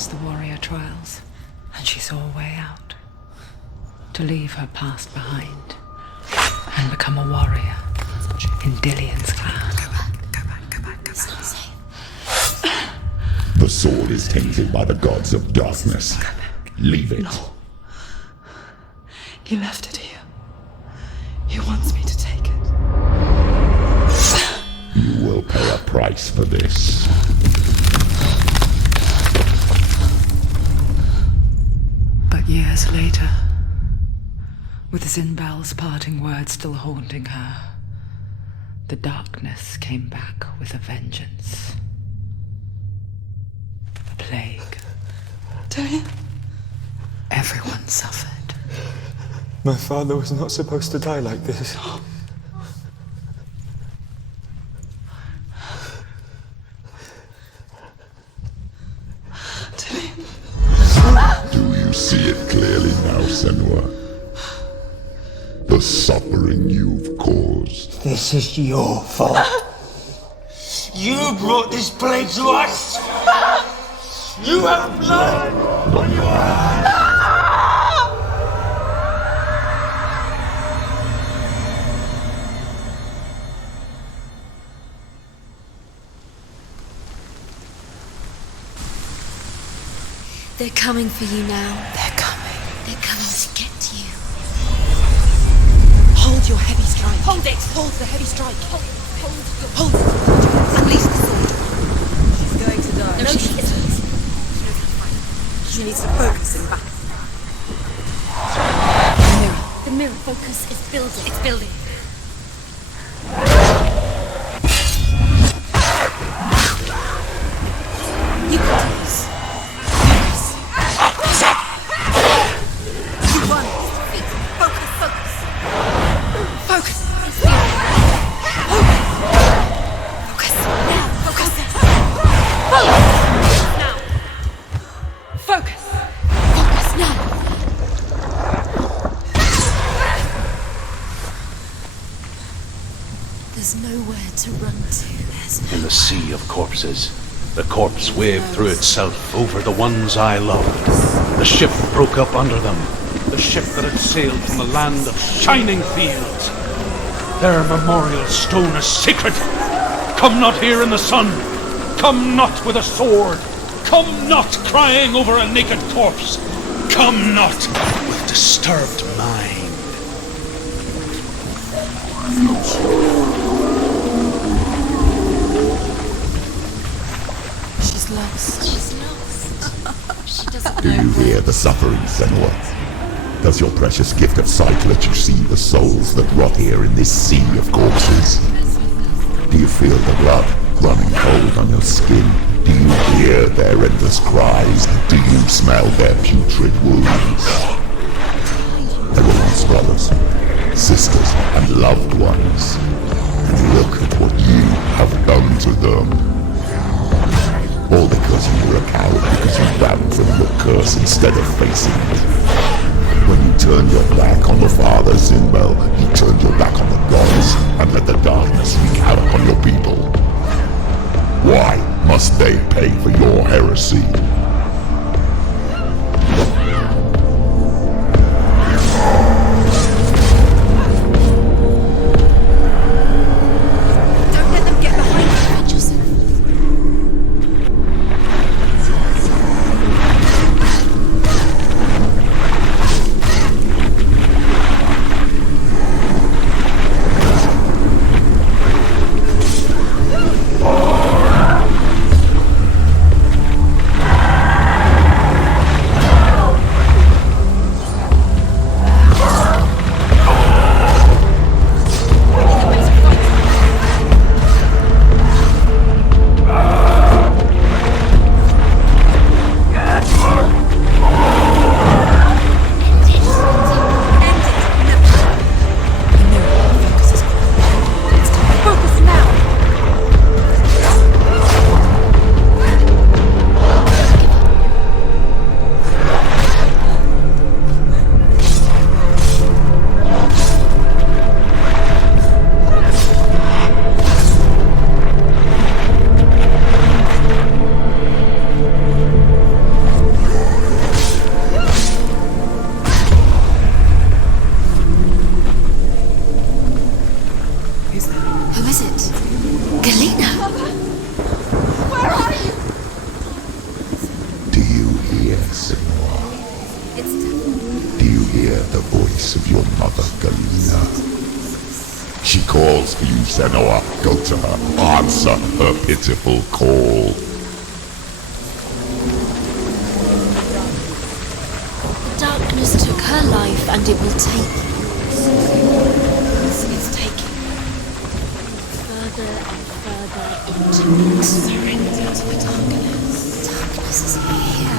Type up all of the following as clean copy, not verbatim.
passed the warrior trials, and she saw a way out. To leave her past behind and become a warrior in Dillion's clan. Go back. It's not safe. The sword is tainted by the gods of darkness. Leave it. No. He left it here. He wants me to take it. You will pay a price for this. But years later, with Zinbel's parting words still haunting her, the darkness came back with a vengeance. A plague. Dillion? Everyone suffered. My father was not supposed to die like this. Do you see it clearly now, Senua? The suffering you've caused. This is your fault. You brought this plague to us! You have blood on your hands! They're coming for you now. They're coming. They're coming to get you. Hold your heavy strike. Hold it! Hold the heavy strike. Hold Hold it. Unleash the sword. She's going to die. No, she isn't. She needs to focus in battle. The mirror focus is building. It's building. You can do this. You won. Focus. Focus. It's building. Focus. Now. Focus. Now. Focus. Focus now. There's nowhere to run to. In the sea of corpses, the corpse waved through itself over the ones I loved. The ship broke up under them, the ship that had sailed from the land of shining fields. Their memorial stone is sacred. Come not here in the sun. Come not with a sword. Come not crying over a naked corpse. Come not with disturbed mind. She's lost. She's lost. She doesn't Do know. you hear the suffering, Senua? Does your precious gift of sight let you see the souls that rot here in this sea of corpses? Do you feel the blood running cold on your skin? Do you hear their endless cries? Do you smell their putrid wounds? They were once brothers, sisters, and loved ones. And look at what you have done to them. All because you were a coward, because you ran from your curse instead of facing it. When you turned your back on the father, Zinbel, you turned your back on the gods and let the darkness wreak havoc on your people. Why must they pay for your heresy? Don't let them get behind you. Defend yourself. Yes, Senua. Do you hear the voice of your mother, Galina? She calls for you, Senua. Go to her. Answer her pitiful call. Darkness took her life and it will take yours. It's taking further and further into it. Surrender to the darkness. Darkness is here.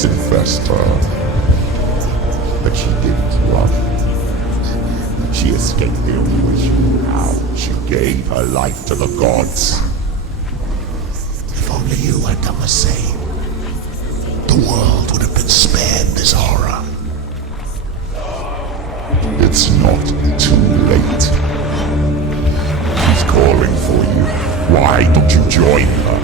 Infest her. But she didn't run. She escaped the only way she knew how. She gave her life to the gods. If only you had done the same, the world would have been spared this horror. It's not too late. She's calling for you. Why don't you join her?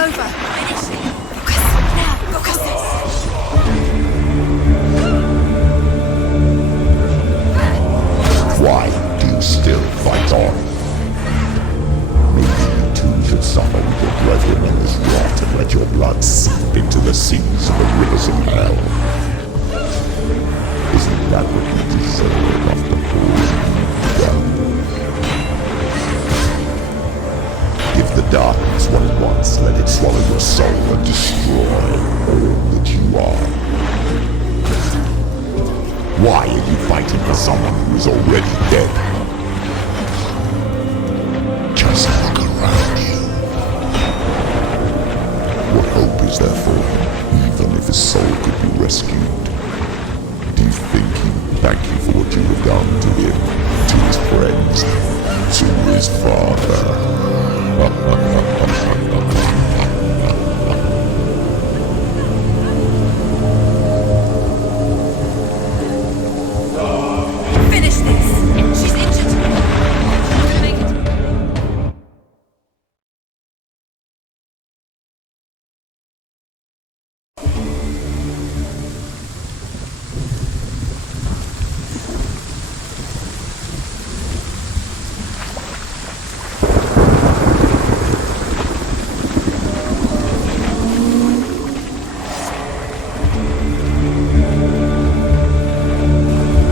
over. Focus, now, focus. Why do you still fight on? Maybe you too should suffer with your brethren in this rot and let your blood seep into the seas of the rivers of hell. Isn't that what you deserve after all you've done? Give the darkness what it wants, let it swallow your soul and destroy all that you are. Why are you fighting for someone who is already dead? Just look around you. What hope is there for him, even if his soul could be rescued? Do you think he will thank you for what you have done to him, to his friends, to his father? Finish this. She's injured. Make it.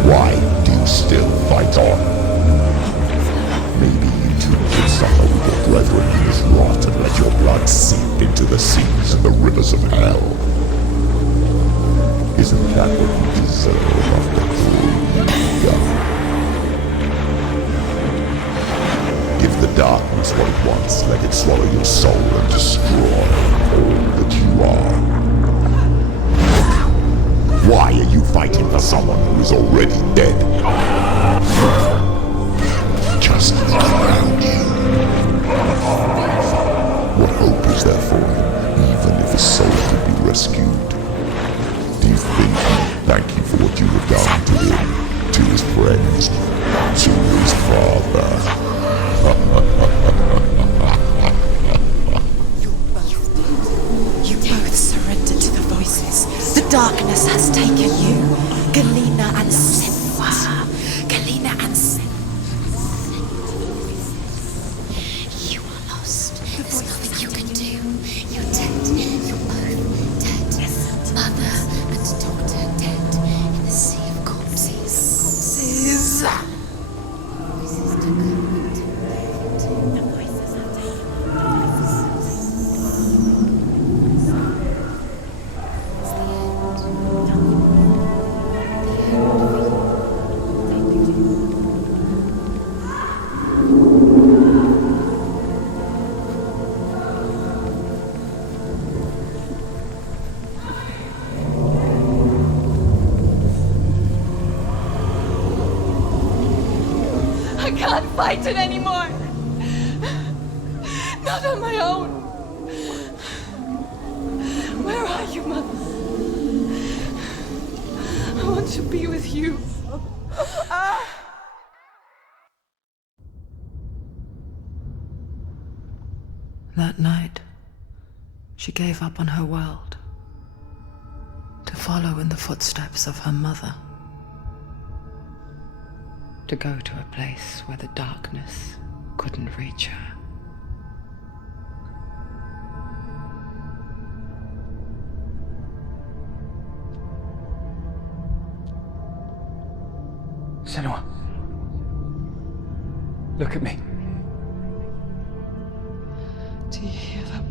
Why do you still fight on? Maybe you too should suffer with your brethren in this rot and let your blood seep into the seas and the rivers of hell. Isn't that what you deserve after all you've done? Give the darkness what it wants, let it swallow your soul and destroy all that you are. Why are you fighting for someone who is already dead? Just look around you. What hope is there for him, even if his soul could be rescued? Do you think he'll thank you for what you have done to him, to his friends, to his father? You both surrendered to the voices. The darkness has taken you. Galena and Senua. Galena and Senua. You are lost. There's nothing you can do. You're dead. You're both dead. Mother and daughter dead in the sea of corpses. Corpses. Voices to come. The voices are taken. I can't fight it anymore. Not on my own. Where are you, Mother? I want to be with you. That night, she gave up on her world to follow in the footsteps of her mother, to go to a place where the darkness couldn't reach her. Senua. Look at me. Do you hear them?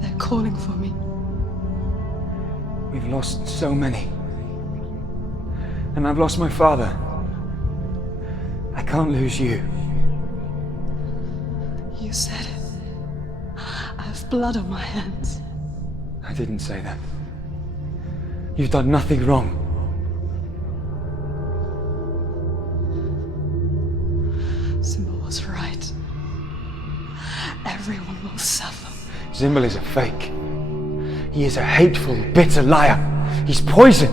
They're calling for me. We've lost so many. And I've lost my father. I can't lose you. You said it. I have blood on my hands. I didn't say that. You've done nothing wrong. Symbol was right. Everyone will suffer. Zimbel is a fake. He is a hateful, bitter liar. He's poison.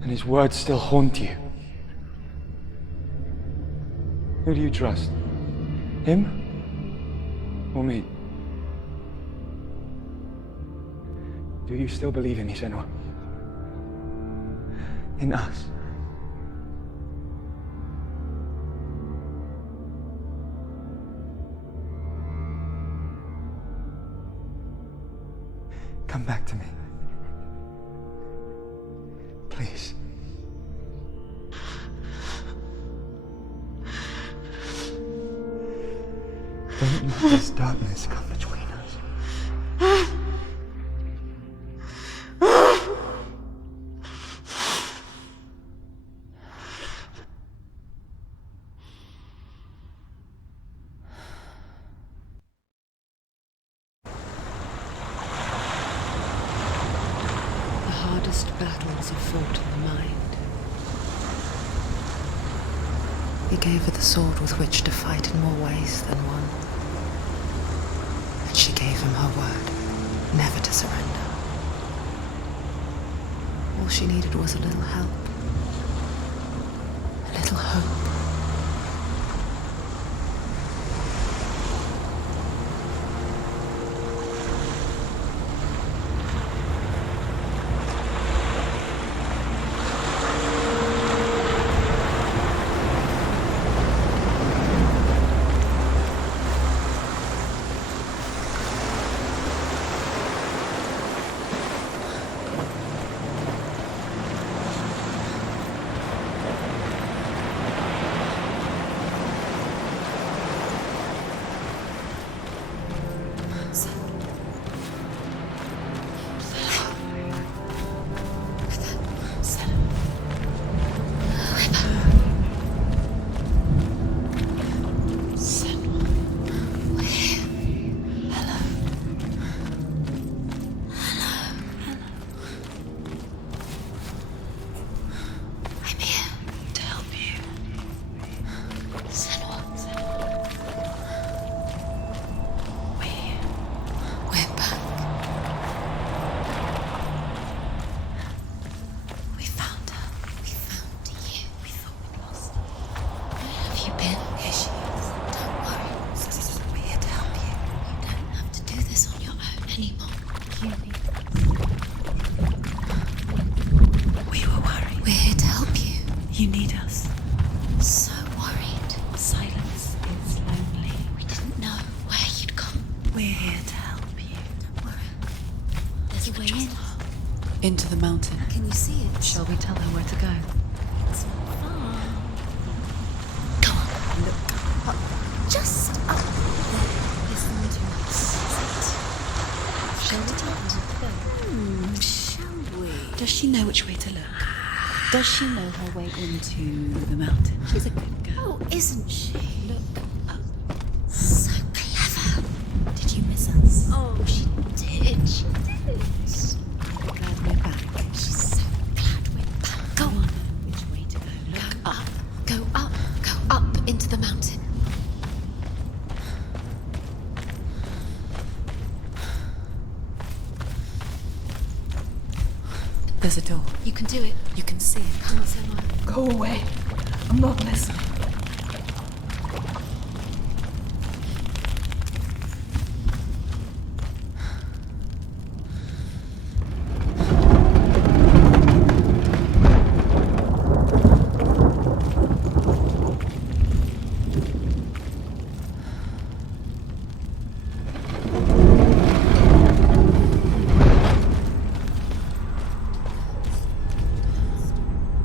And his words still haunt you. Who do you trust? Him? Or me? Do you still believe in me, Senua? In us? Come back to me. Please. Don't let this darkness come between us. Battles are fought in the mind. He gave her the sword with which to fight in more ways than one. And she gave him her word, never to surrender. All she needed was a little help, a little hope. You need us. So worried. Silence is lonely. We didn't know where you'd come. We're here to help you. Don't worry. There's a way in. Into the mountain. Can you see it? Shall we tell her where to go? It's not far. Go on. Look up. Just up there. Listen to us. Shall we talk to them? Shall we? Does she know which way to look? Does she know her way into the mountain? She's a good girl. Oh, isn't she? Look up. So clever. Did you miss us? Oh, she did. She did. Glad we're back. She's so glad we're back. Go on. Which way to go? Look up. Go up. Go up into the mountain. There's a door. You can do it. You can see it. Come on, Senua. Go away. I'm not listening.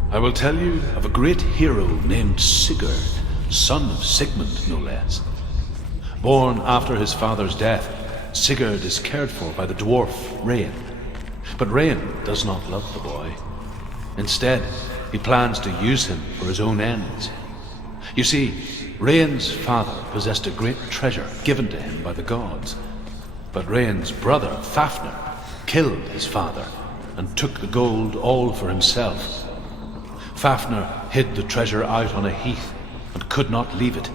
I will tell you of a great hero named Sigurd, son of Sigmund, no less. Born after his father's death, Sigurd is cared for by the dwarf Rain. But Rain does not love the boy. Instead, he plans to use him for his own ends. You see, Rain's father possessed a great treasure given to him by the gods. But Rain's brother, Fafnir, killed his father and took the gold all for himself. Fafnir hid the treasure out on a heath and could not leave it.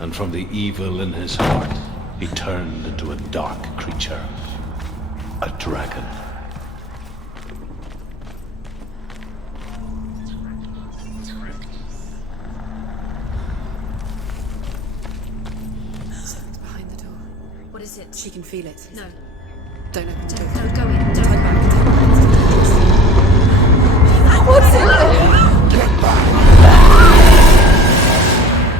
And from the evil in his heart, he turned into a dark creature, a dragon. is it? She can feel it. No. Don't open the door. No, go in. Don't Turn back. What's in there?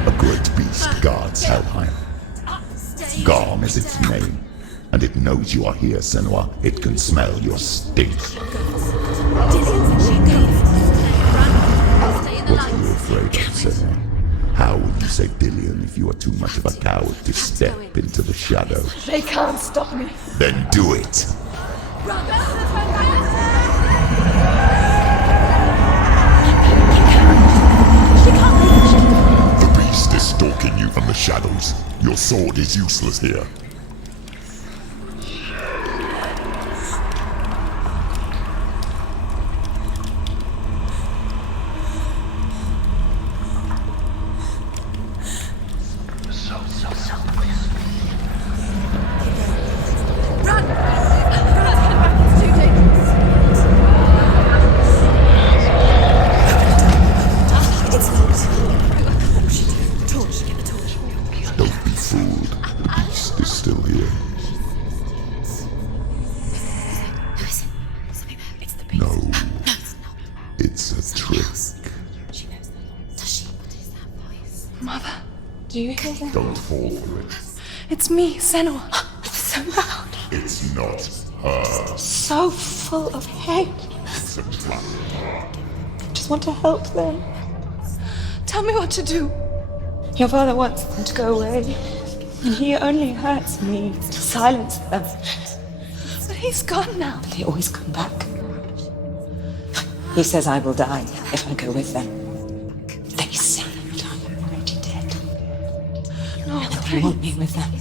A great beast guards Helheim. Garm is its name, and it knows you are here, Senua. It can smell your stink. What are you afraid of, Senua? How would you say Dillion if you are too much of a coward to step into the shadow? They can't stop me. Then do it! The beast is stalking you from the shadows. Your sword is useless here. Don't be fooled. The beast is still here. No. It's a trick. Mother, do you hear that? Don't fall for it. It's me, Senua. It's so loud. It's not her. So full of hate. It's a trap. I just want to help them. Tell me what to do. Your father wants them to go away, and he only hurts me to silence them. But he's gone now. They always come back. He says I will die if I go with them. They say that I'm already dead. No, And they want me with them.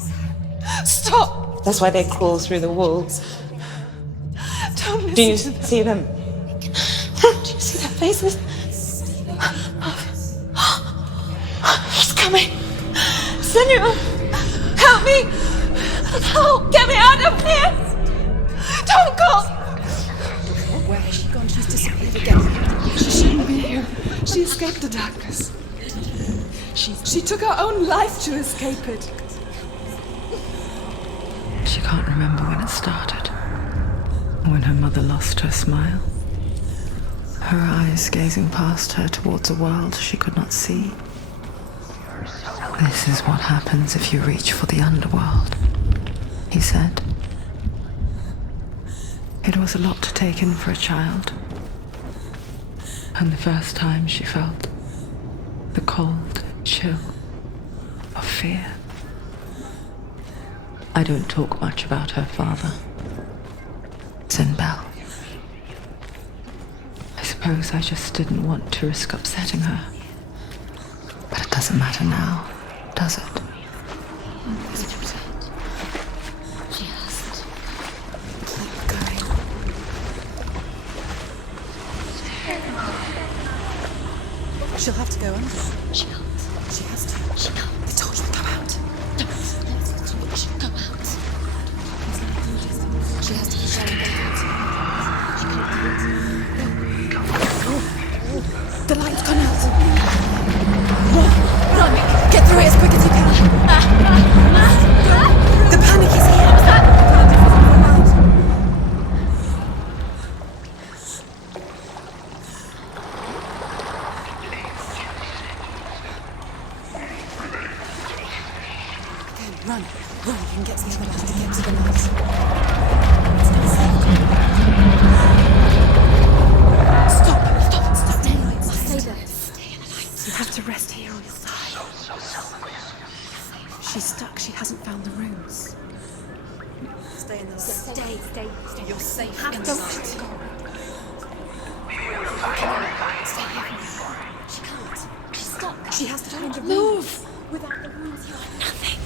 stop. That's why they crawl through the walls. Don't listen Do you to them. see them? Do you see their faces? He's coming. Senua, help me. Help, get me out of here. Don't go. Where has she gone? She's disappeared again. She shouldn't be here. She escaped the darkness. She took her own life to escape it. She can't remember when it started. When her mother lost her smile. Her eyes gazing past her towards a world she could not see. This is what happens if you reach for the underworld, he said. It was a lot to take in for a child. And the first time she felt the cold chill of fear. I don't talk much about her father, Zinbel. I suppose I just didn't want to risk upsetting her. But it doesn't matter now, does it? She'll have to go under. She can't. She has to. She can't. I told you to come out. Don't. She go out. She has to be shown out. She can't do it. The light's gone out. Run! Get through it as quick as you can. The panic is here. Run, you can get to the other light, get to the light. Stop. Stay there. Stay in the light. You have to rest here or you'll die. She's stuck, she hasn't found the rooms. Stay in the light. Stay. You're safe Have in the the light. Stay here. She can't. She's stuck. She has to find the rooms. Move. Without the rooms, you are nothing.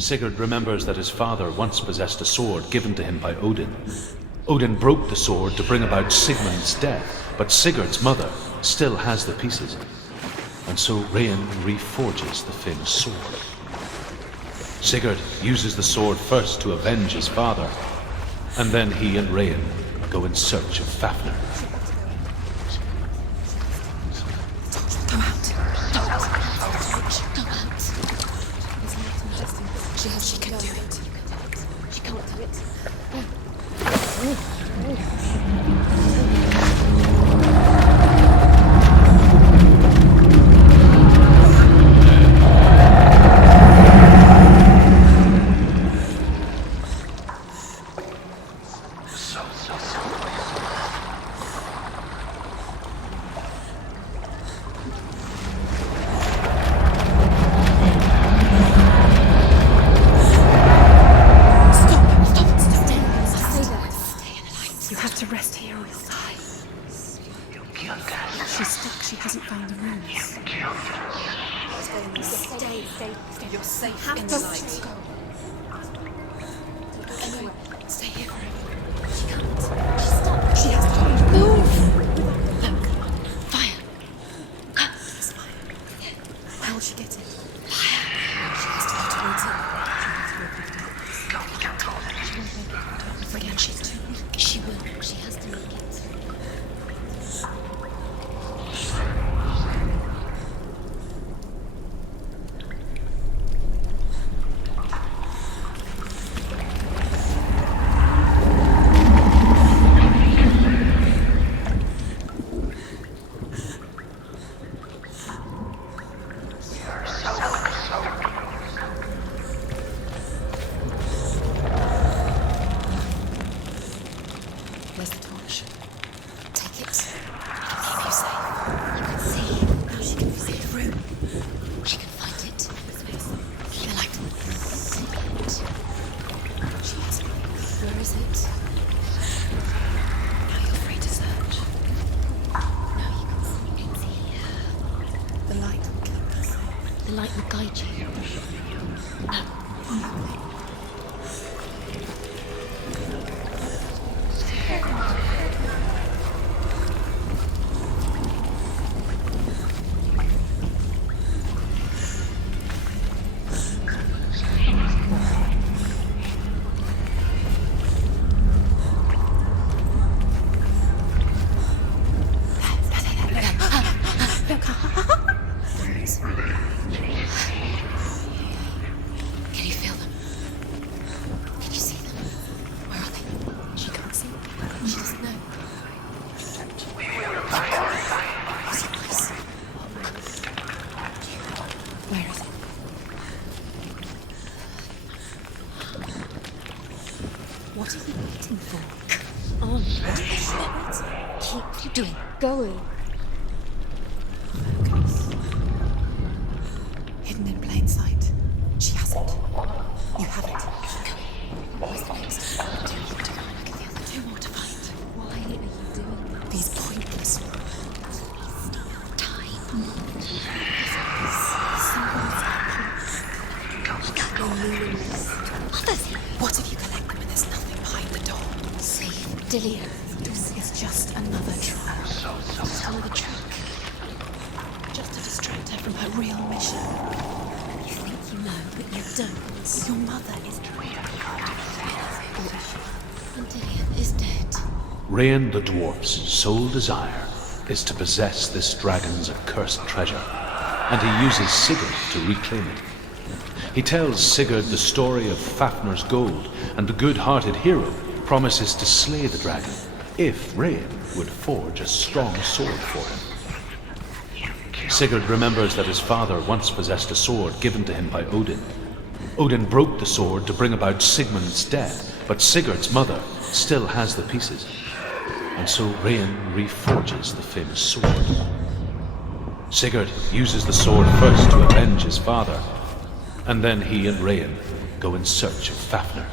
Sigurd remembers that his father once possessed a sword given to him by Odin. Odin broke the sword to bring about Sigmund's death, but Sigurd's mother still has the pieces. And so Rain reforges the Finn's sword. Sigurd uses the sword first to avenge his father, and then he and Rain go in search of Fafnir. Go out. Go out. She can do it. She can't do it. Going. Focus. Hidden in plain sight. She hasn't. You have it. Where's the next? Two more to find. Why are you doing this? These pointless What if you collect them and there's nothing behind the door? See, Dillian. This is just another trial. Just another trick. Just to distract her from her real mission. You think you know, but you don't. Your mother is And Dillian is dead. Rain the dwarf's sole desire is to possess this dragon's accursed treasure, and he uses Sigurd to reclaim it. He tells Sigurd the story of Fafnir's gold, and the good-hearted hero promises to slay the dragon if Rain would forge a strong sword for him. Sigurd remembers that his father once possessed a sword given to him by Odin. Odin broke the sword to bring about Sigmund's death, but Sigurd's mother still has the pieces. And so Rain reforges the Finn's sword. Sigurd uses the sword first to avenge his father, and then he and Rain go in search of Fafnir.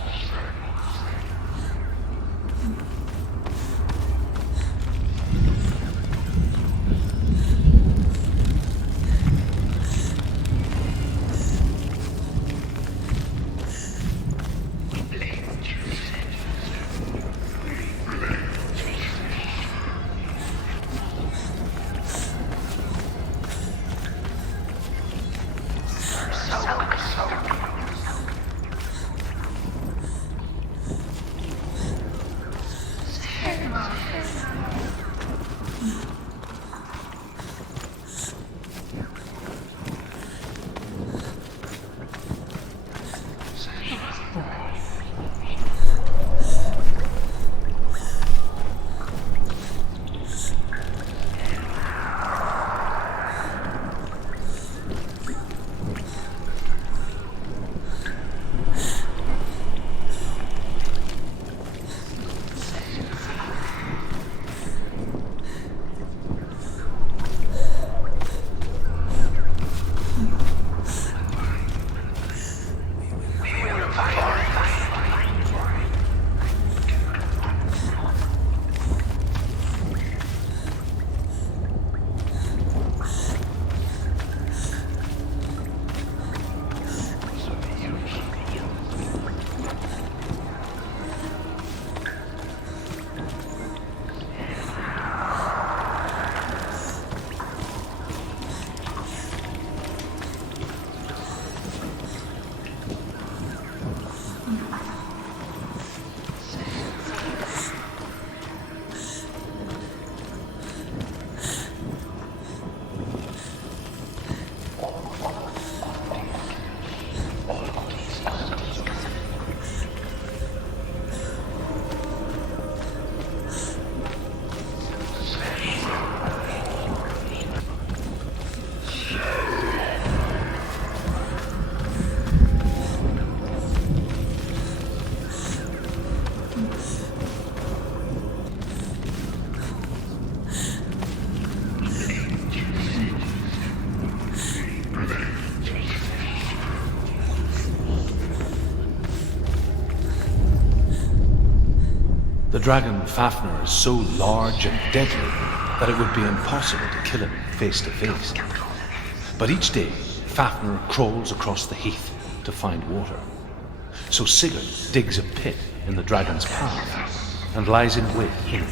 dragon Fafnir is so large and deadly that it would be impossible to kill him face to face. But each day, Fafnir crawls across the heath to find water. So Sigurd digs a pit in the dragon's path and lies in wait in it.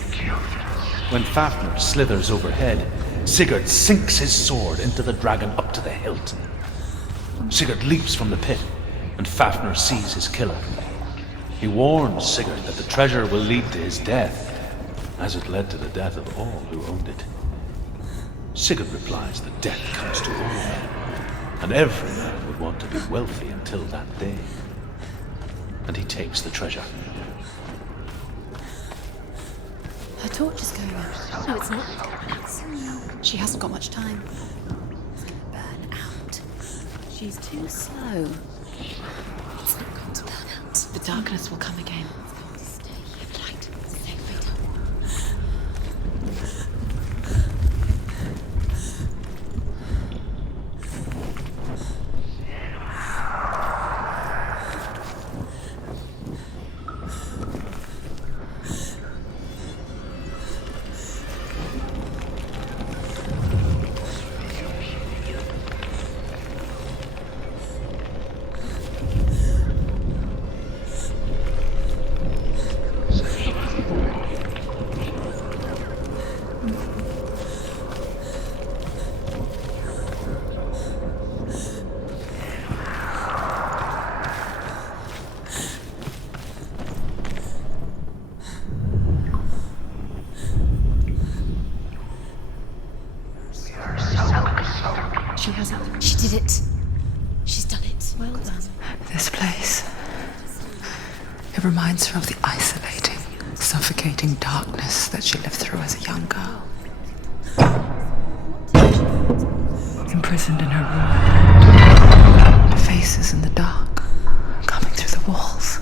When Fafnir slithers overhead, Sigurd sinks his sword into the dragon up to the hilt. Sigurd leaps from the pit, and Fafnir sees his killer. He warns Sigurd that the treasure will lead to his death, as it led to the death of all who owned it. Sigurd replies that death comes to all men, and every man would want to be wealthy until that day. And he takes the treasure. Her torch is going out. No, it's not. She hasn't got much time. It's going to burn out. She's too slow. It's not going to burn out. The darkness will come again. Stay here, light. Stay right. She hasn't. She did it. She's done it. Well done. This place. It reminds her of the isolating, suffocating darkness that she lived through as a young girl. Imprisoned in her room. Faces in the dark, coming through the walls.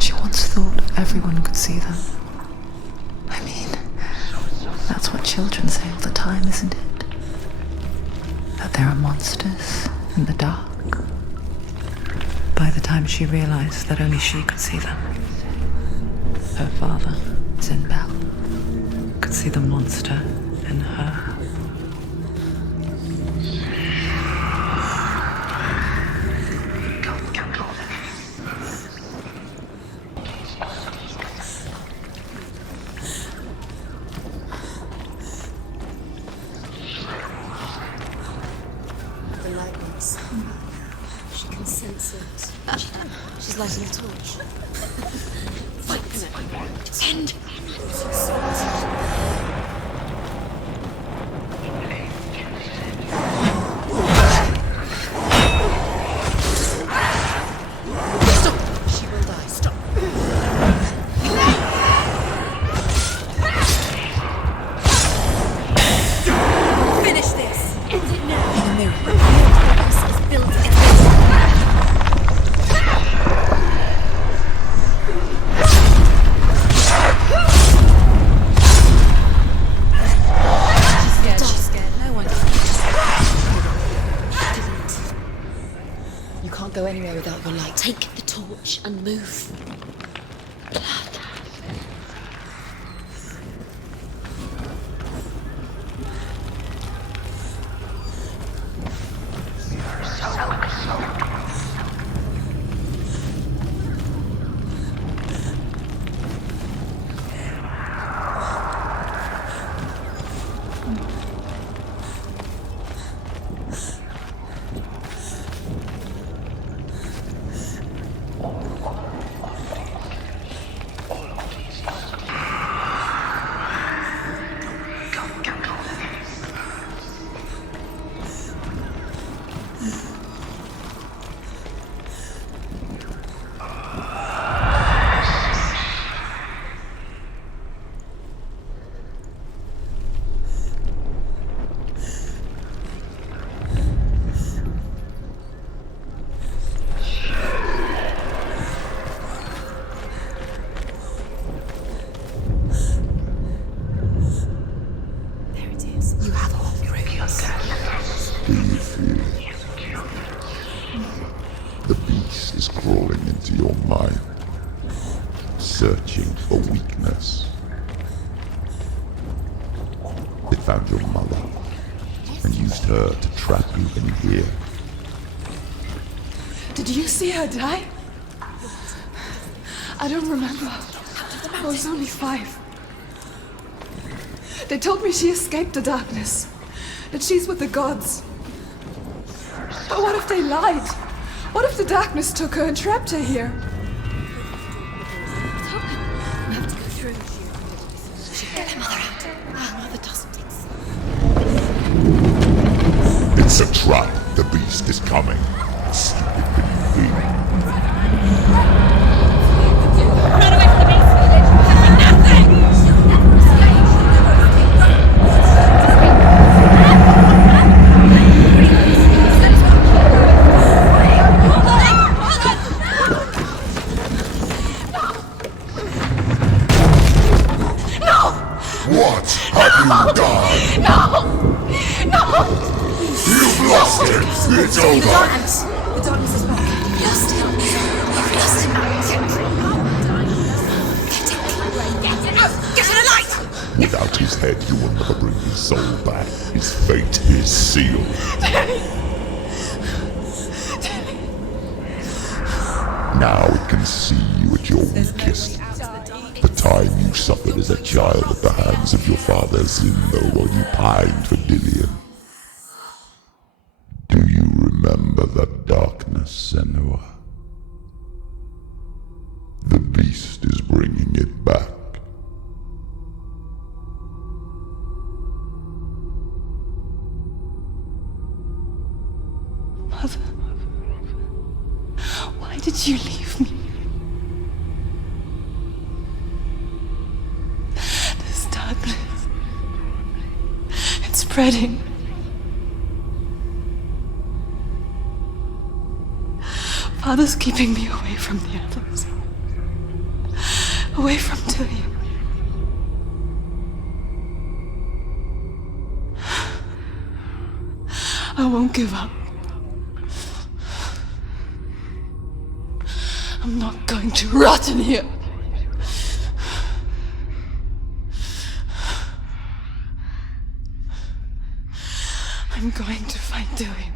She once thought everyone could see them. I mean, that's what children say all the time, isn't it? That there are monsters in the dark. By the time she realized that only she could see them, her father, Zinbel, could see the monster in her. The lightnings. She can sense it. She's lighting a torch. End. Stop! She will die. Stop. Finish this. End it now. In the mirror. The house is built. It's searching for weakness. It found your mother and used her to trap you in here. Did you see her die? I don't remember. I was only 5. They told me she escaped the darkness, that she's with the gods. But what if they lied? What if the darkness took her and trapped her here? We have to go through. Get her mother out. Our mother doesn't exist. It's a trap. The beast is coming. Stupid little thing. Run away from the beast village! Nothing! What have you done? No! No! You've lost it! It's over! The darkness is back. You've lost him. You've lost him. Get to the light! Without his head, you will never bring his soul back. His fate is sealed. Now it can see you at your weakest. The time you suffered as a child at the hands of your father Zindo while you pined for Dillian. Do you remember that darkness, Senua? The beast is bringing it back. Mother, why did you leave me? This darkness, it's spreading. Father's keeping me away from the others. Away from Dillian. I won't give up. I'm not going to rot in here. I'm going to find Dillian.